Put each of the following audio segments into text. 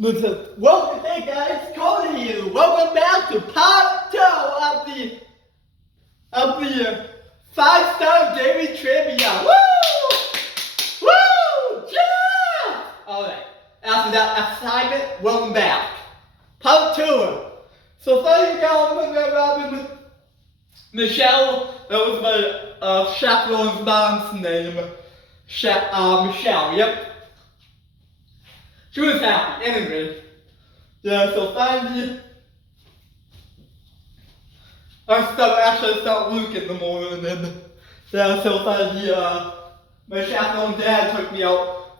Listen, welcome, hey guys, Cody here. Welcome back to part 2 of the 5-star daily trivia. Woo! Woo! Yeah! Alright, after that assignment, welcome back. Part 2. So thank you guys with Michelle. That was my chaperone's mom's name. Michelle, yep. She was happy, anyway. Yeah, so finally, I start Luke in the morning, and yeah, so finally, my chaperone dad took me out.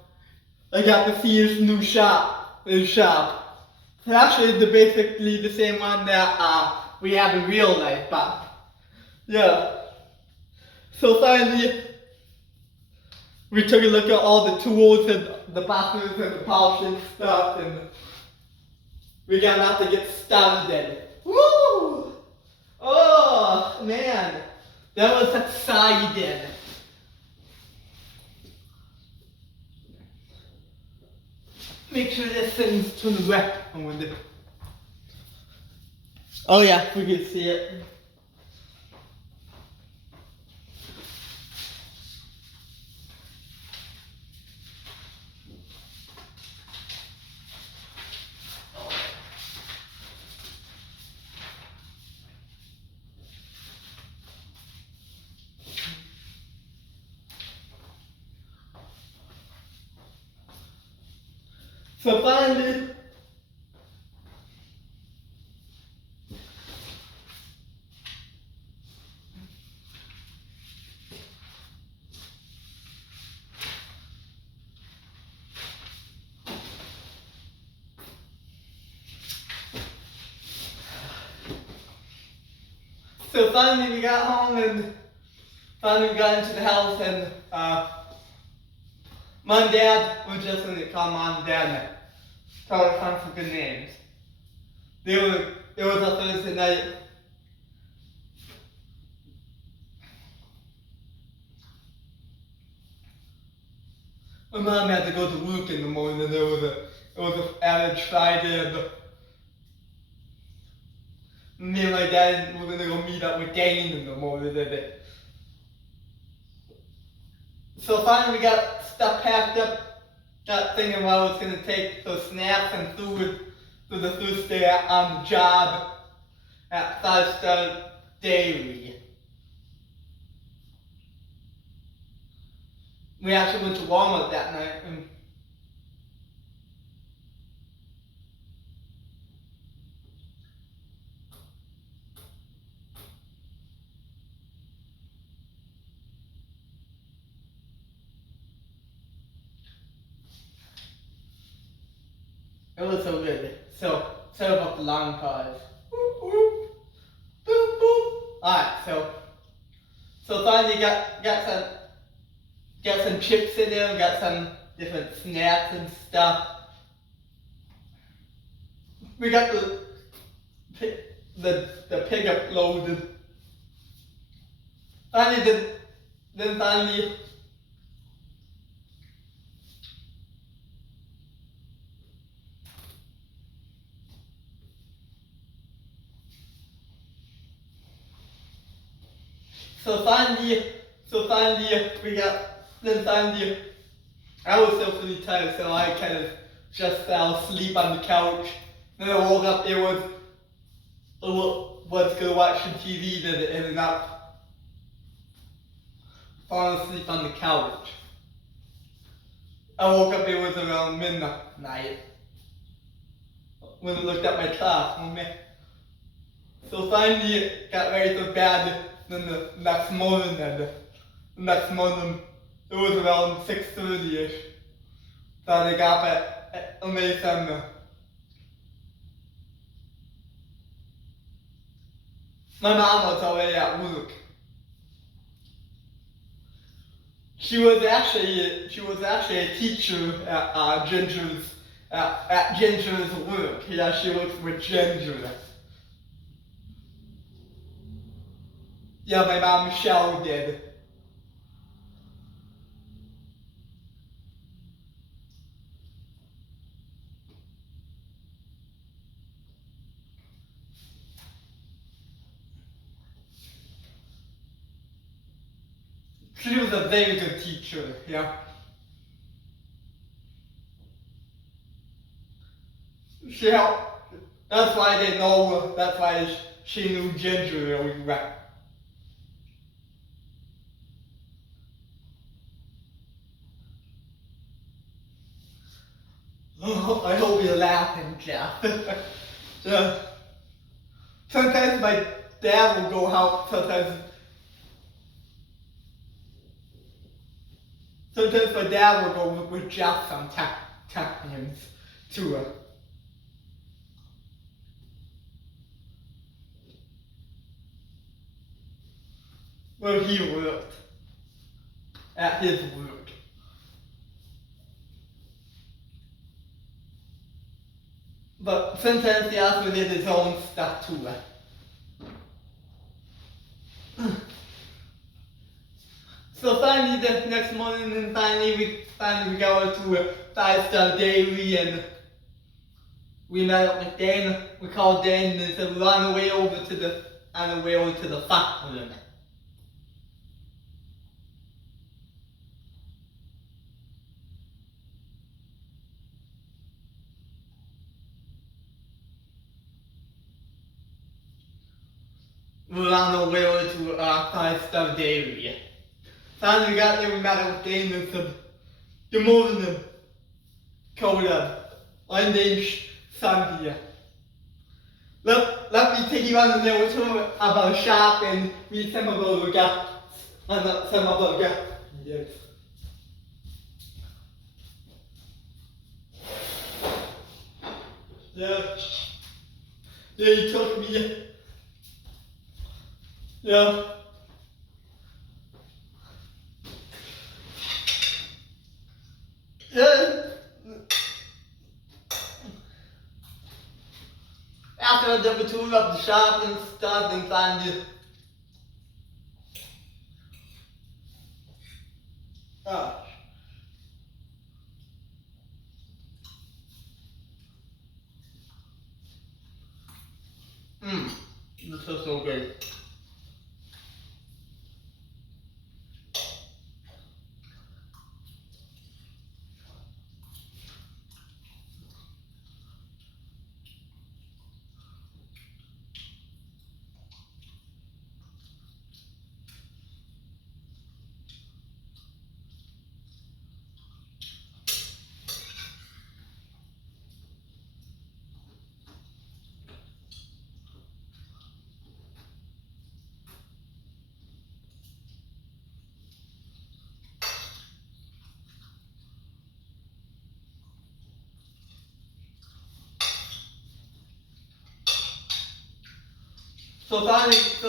I got to see his new shop. It's actually basically the same one that we have in real life, but yeah. So finally, we took a look at all the tools and the buttons and the polishing stuff, and we got enough to get started. Woo! Oh man, that was exciting. Make sure this thing's to the left. Oh yeah, we can see it. So finally, we got home and finally we got into the house, and Mom and Dad were just gonna call Mom and Dad. Try to find some good names. It was a Thursday night. My mom had to go to work in the morning, and it was a average Friday, and me and my dad were gonna go meet up with Dane in the morning. So finally we got stuff packed up. Not thinking what I was gonna take for snacks and food for the first day on the job at 5-Star Dairy. We actually went to Walmart that night, and it was so good. So, sorry about the long pause. Boop, boop, boop, boop. Alright, so finally got some chips in there, got some different snacks and stuff. We got the pickup loaded. Finally, then finally. So finally, I was so pretty tired, so I kind of just fell asleep on the couch. Then I woke up, it was gonna watch some TV, then it ended up falling asleep on the couch. I woke up, it was around midnight. When I looked at my clock, oh man. So finally, got ready for bed. Then the next morning, it was around 6:30ish. So I got up at May My mom was already at work. She was actually a teacher at Ginger's work. Yeah, she works with Ginger. Yeah, my mom Michelle did. She was a very good teacher, yeah. She helped. That's why they know. That's why she knew Ginger really well. Oh, I hope you're laughing, Jeff. Yeah. Sometimes my dad will go out. Sometimes my dad will go with Jeff sometimes too. Well, he worked at his work. But sometimes he also did his own stuff too. So finally the next morning, and finally we go to Five Star Dairy, and we met up with Dan. We called Dan and said we're on the way over to the farm. We're on the way over to Five Star Dairy. Finally we got there, we met up with Dan and said, "Good morning, Coda. My name's Sandy. Let me take you on a little tour about shop and meet some of our guests. Yes. Yeah. Yeah, he took me. Yeah. Yeah. After I did the tour of the shop and stuff, and finally, this is so good.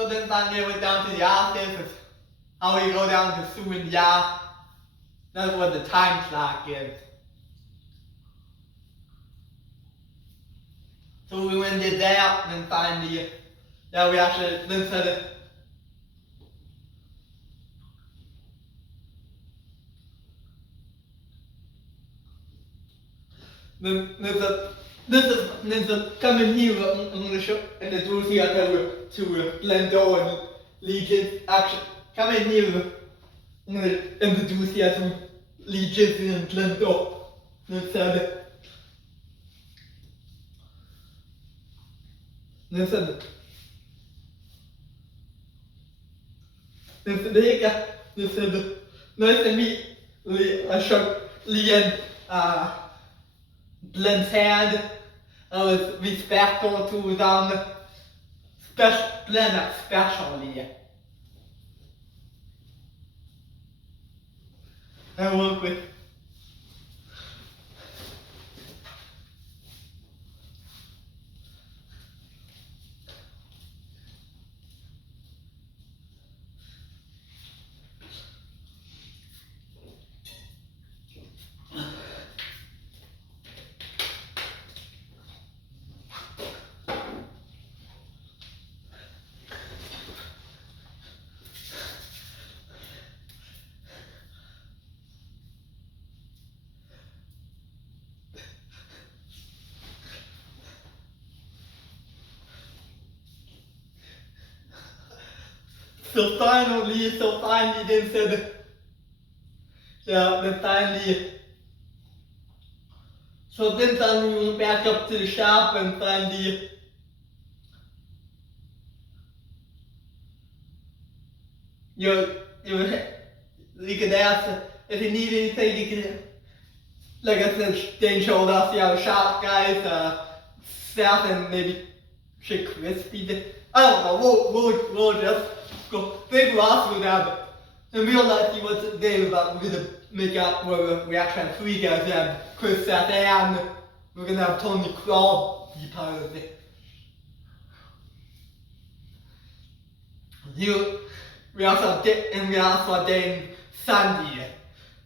Then finally I went down to the office. How we go down to Sue and Ya. That's what the time clock is. So we went and did that, and then finally, yeah, we actually then said There's a coming here. I'm going to show and the tools here to Glendo and Legion. Actually, come in here. I'm going to introduce you to Legion and Glendo. Nice to meet I showed Leon Glenn's hand. I was respectful to them, Glenn especially. I work with So finally they said Yeah, then finally, so then finally we went back up to the shop and finally, you, you, you could ask if you need anything, you can, like I said, Dane showed us, shop guys, staff and maybe shit crispy. I don't know, we'll just go figure out with that. And realize he was there about we're gonna make up where we actually have three guys. We have Chris Seth and we're gonna have Tony Claw be part of it. We also have Dane Sandy.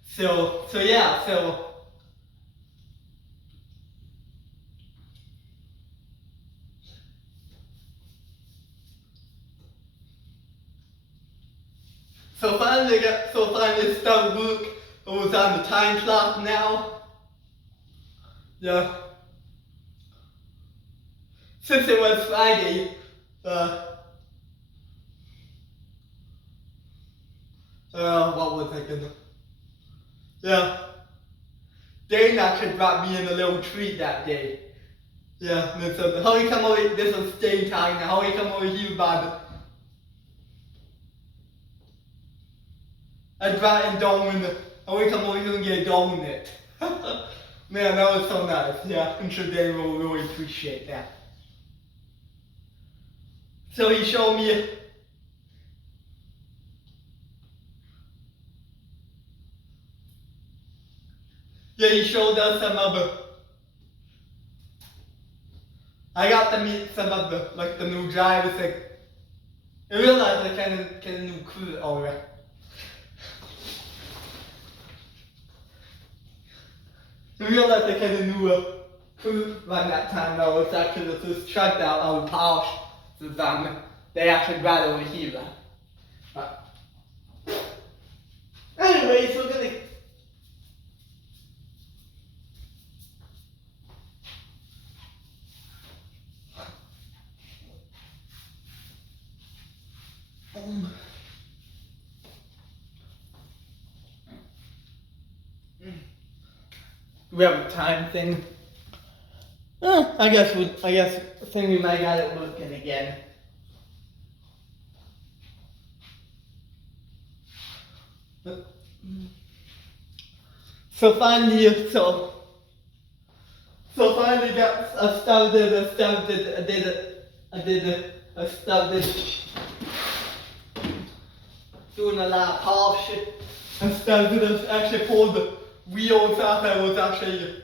So yeah, so finally it started work. It was on the time clock now. Yeah. Since it was Friday, what was I gonna? Yeah. Dane actually brought me in a little treat that day. Yeah, and so how you come over, this was Dane time now, how you come over here, Bob? I brought in donut, how you come over here and get a donut? Man, that was so nice, yeah, I'm sure Dane will really appreciate that. So he showed me, he showed us some of the, I got to meet some of the, like the new drivers, like, I realized I kind of new crew already. I realized I kind of knew crew by that time though, it's actually the first truck that I would polish the time. They actually brought over here. Anyways, we're gonna. We have a time thing. I guess we might got it working again. So finally, I started doing a lot of polishing. I started actually pull the wheels off. I was actually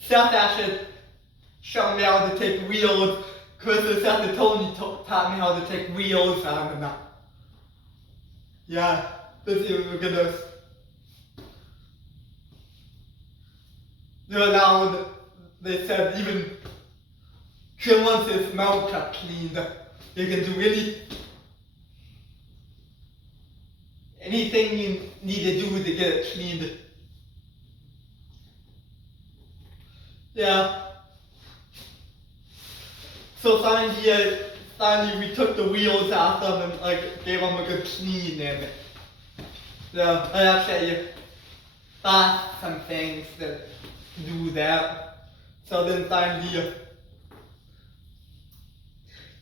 Seth actually showed me how to take wheels. Chris and Tony taught me how to take wheels out of that. Yeah, this is we're gonna. Now they said even once his mouth got cleaned, they can do anything you need to do to get it cleaned. Yeah. So finally we took the wheels off them and like gave them a good clean and yeah, I actually bought some things to do that. So then finally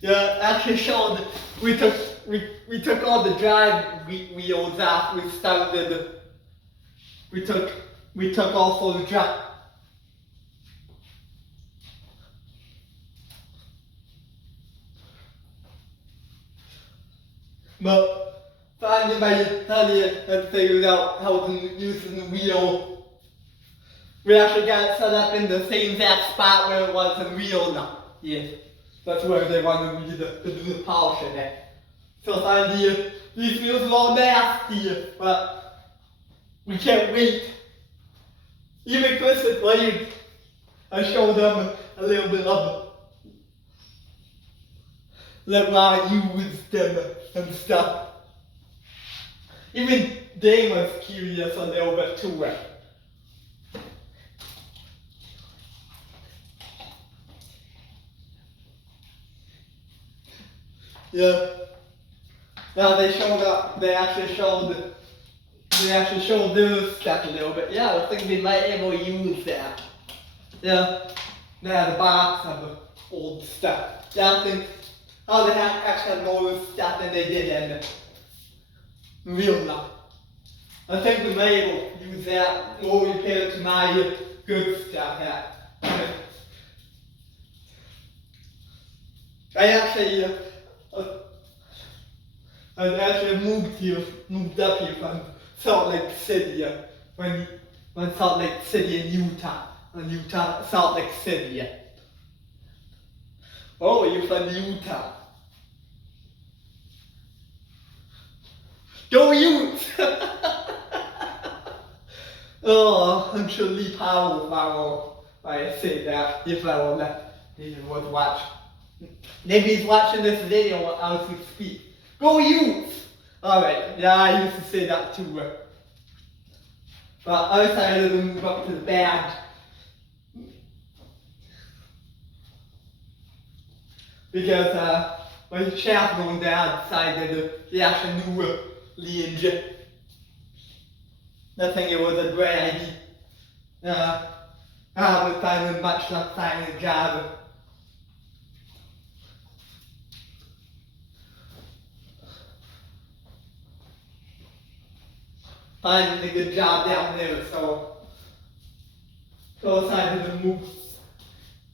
actually showed we took all the drive wheels off. We took also the drive. But finally I figured out how to use the wheel. We actually got it set up in the same exact spot where it was in wheel now. Yes. That's where they wanted me to do the polishing at. So finally, these wheels are all nasty, but we can't wait. Even Chris and Blade, I showed them a little bit of like how I use them and stuff. Even Dane was curious a little bit too. Yeah. Now they showed up. They actually showed their stuff a little bit. Yeah, I was thinking they might able to use that. Yeah, they had a box of the old stuff. Yeah, I think they actually had more stuff than they did in real life. I think we may able to use that or repair it to my good stuff. Yeah. I actually moved up here from Salt Lake City when Salt Lake City in Utah, Salt Lake City. Oh, you're from Utah. Go Utes! Oh, I'm sure Lee Powell if I say that, if I will was watch. Maybe he's watching this video as we speak. Go Utes! Alright, yeah, I used to say that too. But I decided to move up to the band. Because my chaplain and dad decided they actually knew Lee and Jim. I think it was a great idea. I was finding much less finding a job. Finding a good job down there, so I decided to move.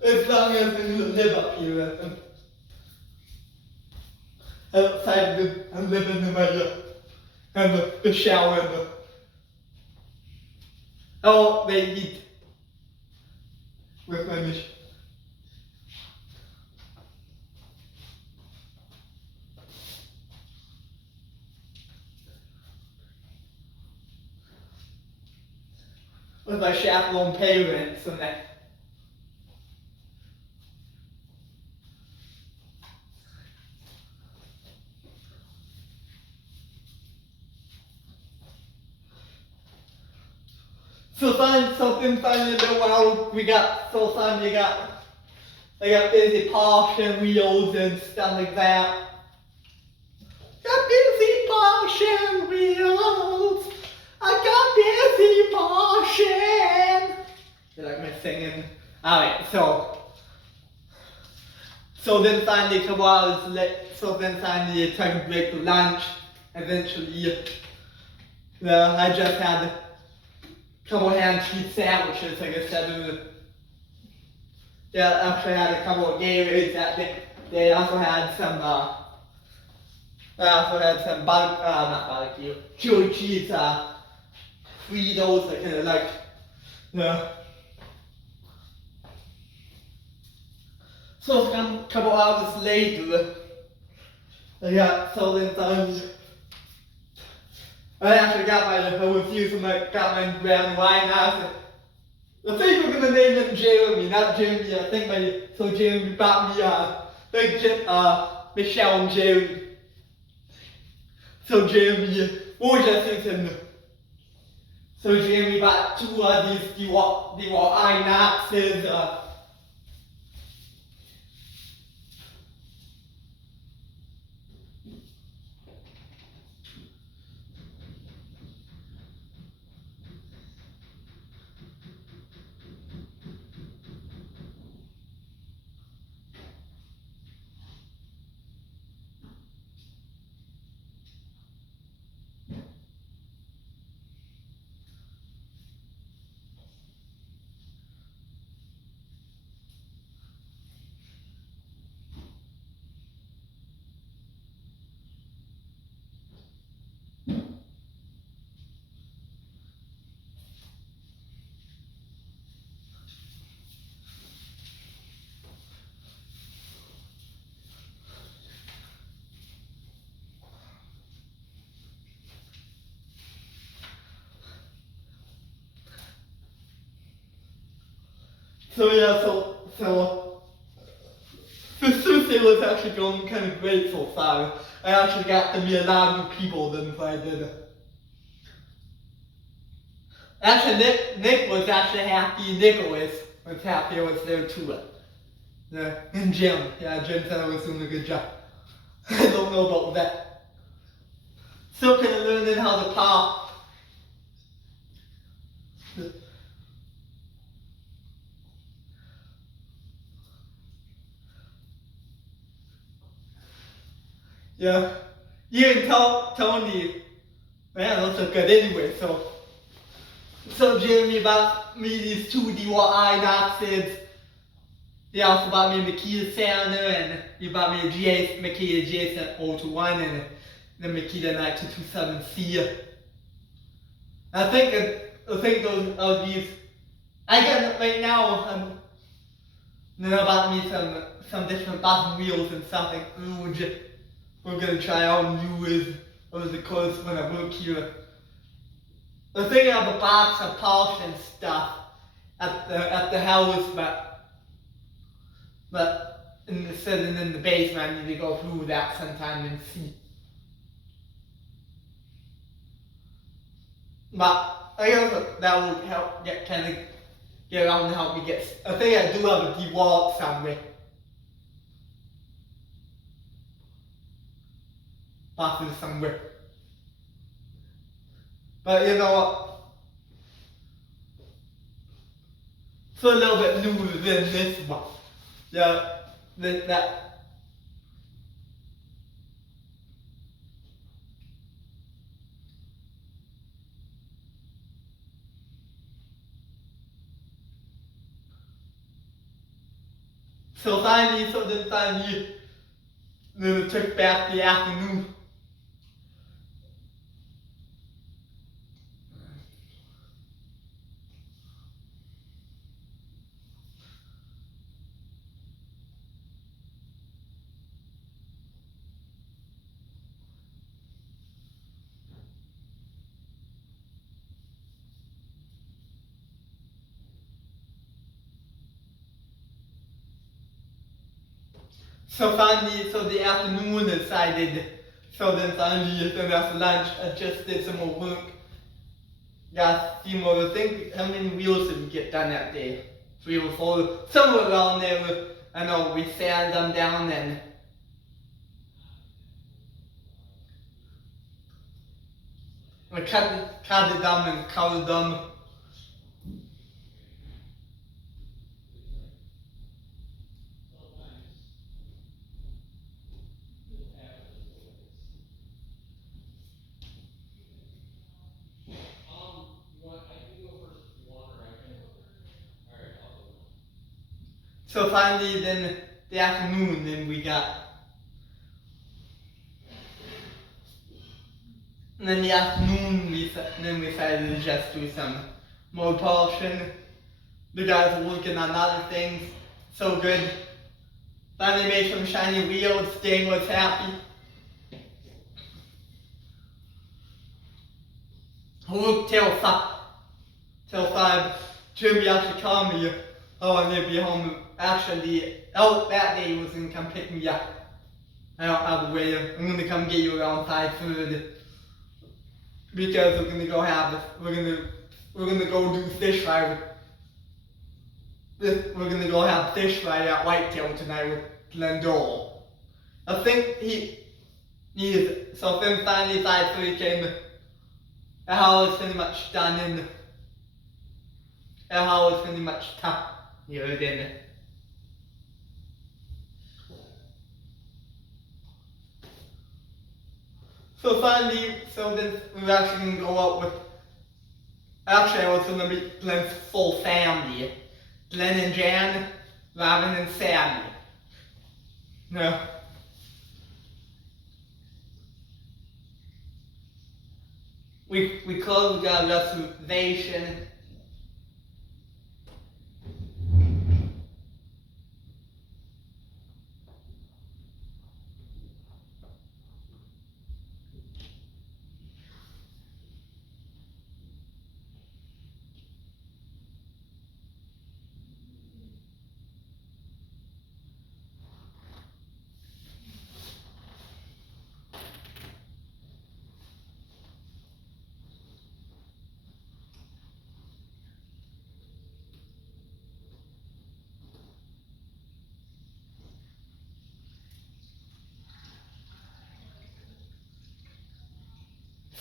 As long as I live up here, outside and live in the shower they eat with my mission. With my chaperone parents and that. So find something funny in the world. We got so fun. They got busy polishing wheels and stuff like that. Got busy polishing wheels. I got busy polishing. You like my singing? Alright, so then finally come out is late. So then finally it took a break for lunch. Eventually, I just had a couple hand cheese sandwiches, like I said. Actually had a couple of Gatorades that day. They also had some. I also had some not barbecue, chili cheese, Fritos, kind of like. So a couple hours later, I got so then I actually got I was using got my brown wine. I think we're gonna name him Jeremy, not Jeremy. I think Jeremy bought me Michelle and Jeremy. So Jeremy, what was I thinking? So Jeremy bought two of these. They were Inoxes. So this Tuesday was actually going kind of great so far. I actually got to meet a lot of new people than I did. Actually, Nick was actually happy. Nicholas was happy I was there too. And Jim, Jim said I was doing a good job. I don't know about that. Still kind of learning how to park. Yeah. You and Tony, man, those are good anyway, so Jeremy about me these two DYI Knoxes. They also bought me a Makita Sounder and he bought me a Makita GS021 and the Makita 9227C. I think those of these I got it right now. Then I bought me some different bottom wheels and something. We're gonna try out new over the course when I work here. The thing I have a box of polish and stuff at the house, but sitting in the basement, I need to go through that sometime and see. But I guess that will help get around and help me get. I think I do have a DeWalt somewhere. Bathroom somewhere. But you know what? It's a little bit newer than this one. Yeah, that. So finally, then it took back the afternoon. So finally, the afternoon decided. So then finally, then after lunch, I just did some more work. Got a few more. I think how many wheels did we get done that day? 3 or 4, somewhere around there. I know we sanded them down and we cut it down and colored them. So finally, then the afternoon, then we got. And then the afternoon, we decided to just do some more polishing. The guys were working on other things. So good. Finally made some shiny wheels. Dane was happy. Worked till 5. Jimmy actually called me. Oh, I need to be home. Actually, that day he was gonna come pick me up. I don't have a way. I'm gonna come get you around 5:30 because we're gonna go have this. We're gonna go do fish fry. We're gonna go have fish fry at Whitetail tonight with Glendole. I think he is. So then finally 5:30 came. The house is pretty much done in. The house is pretty much tough. Here then. So finally, then we were actually gonna go out with. Actually, I was gonna meet Glenn's full family. Glenn and Jan, Robin and Sammy. No. We closed, we got a reservation.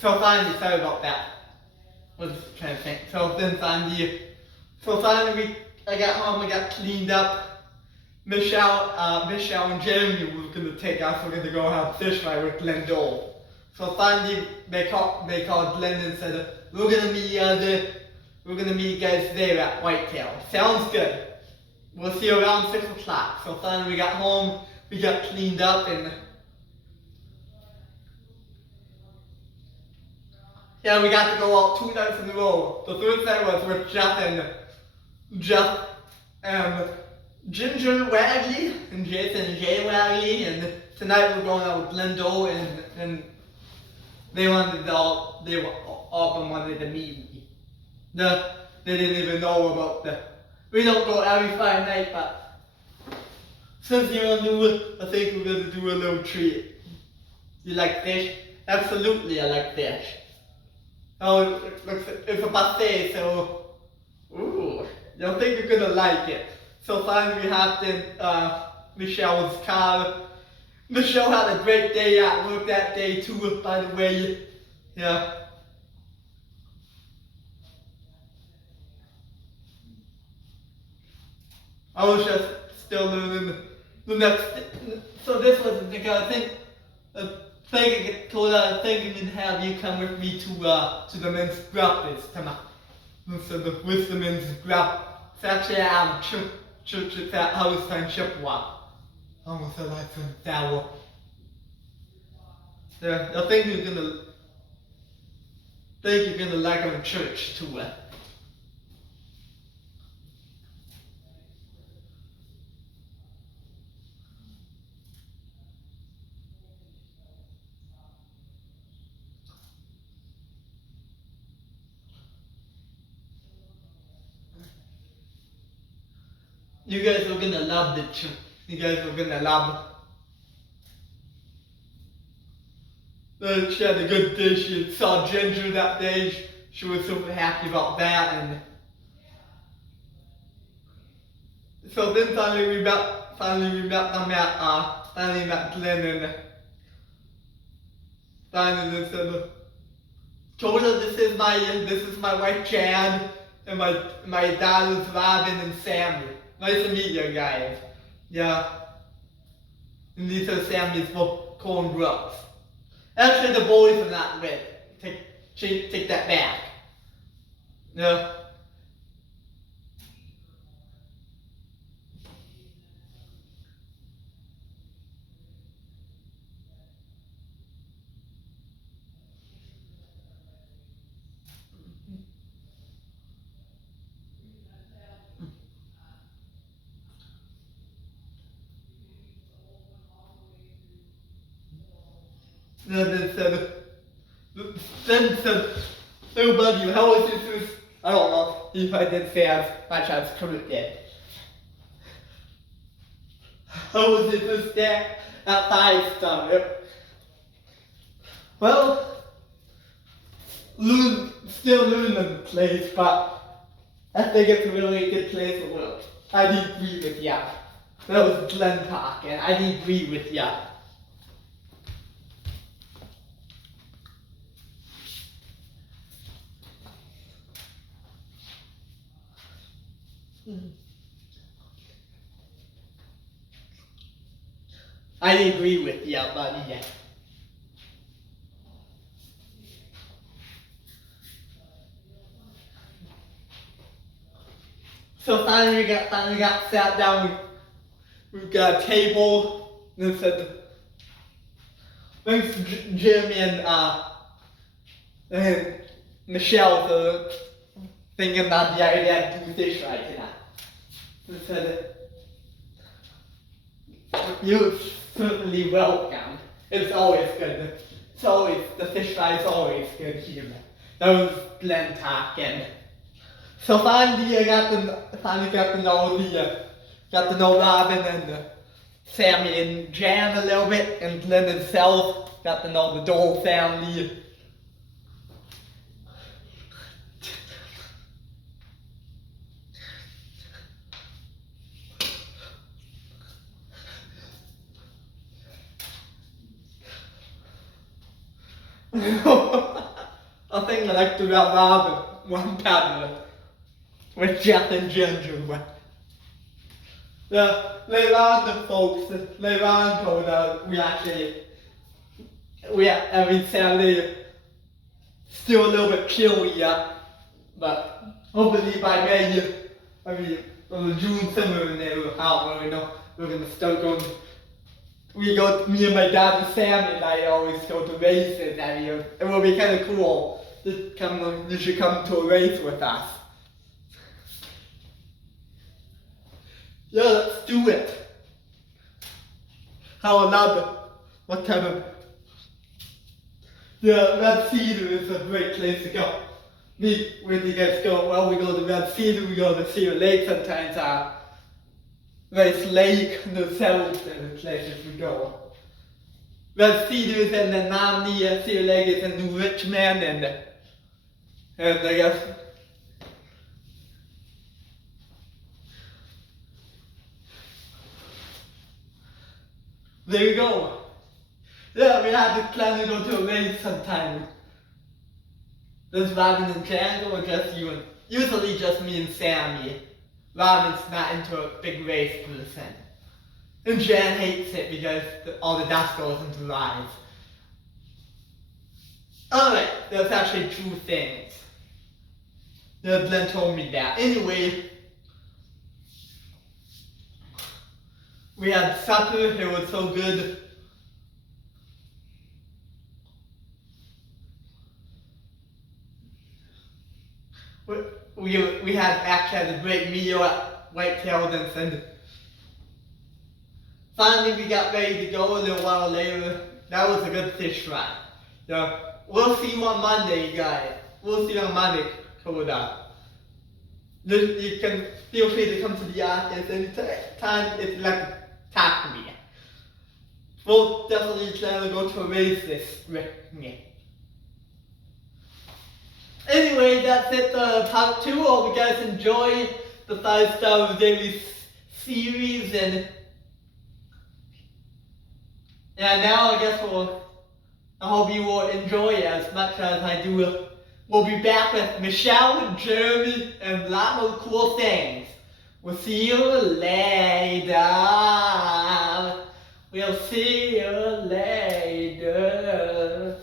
So finally, sorry about that. I was trying to think. So then finally, I got home, I got cleaned up. Michelle and Jeremy were gonna take us. We're gonna go have fish fry with Glenn Dole. So finally, they called Glenn and said, we're gonna meet you guys there at Whitetail. Sounds good. We'll see you around 6 o'clock. So finally, we got home, we got cleaned up, and yeah, we got to go out 2 nights in a row. The first night was with Jeff and Ginger Wagley and Jason J. Wagley, and tonight we're going out with Lindo, and they were all wanted to meet me. They didn't even know about we don't go every Friday night, but since you're new, I think we're gonna do a little treat. You like fish? Absolutely, I like fish. Oh, it's a buffet, so ooh, I think you're gonna like it. So finally we hopped in Michelle's car. Michelle had a great day at work that day too, by the way. Yeah. I was just still learning the next. So this was because I told her I think I'm gonna have you come with me to the men's grub this time. So with the men's grub. It's actually at church at that house in Chippewa. Almost like some sour. Yeah, I think you're gonna like our church too. You guys are gonna love the church. You guys are gonna love. She had a good day. She saw Ginger that day. She was super happy about that, and so then finally we met them at finally met Glenn, and finally they said, told her this is my wife Jan, and my daughters Robin and Sammy. Nice to meet you guys. Yeah. And these are Sammy's corn grubs. Actually, the boys are not with. Take that back. Yeah. Then said, oh buddy, how was this? I don't know if I did say my chance correct yet. How was it this day at 5-star? Well, still learning the place, but I think it's a really good place to work. I agree with ya. That was Glenn talking. I agree with ya. I agree with you, buddy. Yeah. So finally we got sat down. We got a table. And said, thanks Jim and Michelle for thinking about the idea to do fish right tonight. We said, you're certainly welcome. It's always good. The fish fry is always good here. That was Glenn talking. So finally I got to know Robin and Sammy and Jan a little bit, and Glenn himself. Got to know the Dole family. thing I liked about Robin, one pattern with Jeff and Ginger. Later on, the folks, later on told us every Saturday, still a little bit chilly, but hopefully by May, the June summer and they were out, we're gonna start going. Me and my dad and Sam and I always go to races every year. It will be kind of cool. You should come to a race with us. Yeah, let's do it. How another? What kind of? Yeah, Red Cedar is a great place to go. Where do you guys go? Well, we go to Red Cedar, we go to Cedar Lake sometimes. Rice Lake, the several places we go. Red Cedar is in the Namni, Cedar Lake is in New Richmond, and I guess there you go. Yeah, we had to plan to go to a race sometime. Does Robin and Jan go or just you and usually just me and Sammy. Robin's not into a big race person. And Jan hates it because all the dust goes into her eyes. Alright, that's actually two things. Glenn told me that. Anyway, we had supper, it was so good. We actually had a great meal at White Tailden's, and finally we got ready to go a little while later. That was a good fish fry. So we'll see you on Monday, guys. We'll see you on Monday, Koda. You can feel free to come to the office anytime if you'd like to talk to me. We'll definitely try to go to a race this week. Anyway, that's it for part 2. Hope you guys enjoy the 5-Star Daily series, and now I guess I hope you will enjoy it as much as I do. We'll be back with Michelle and Jeremy and a lot more cool things. We'll see you later. We'll see you later.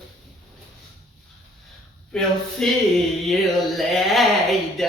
We'll see you later.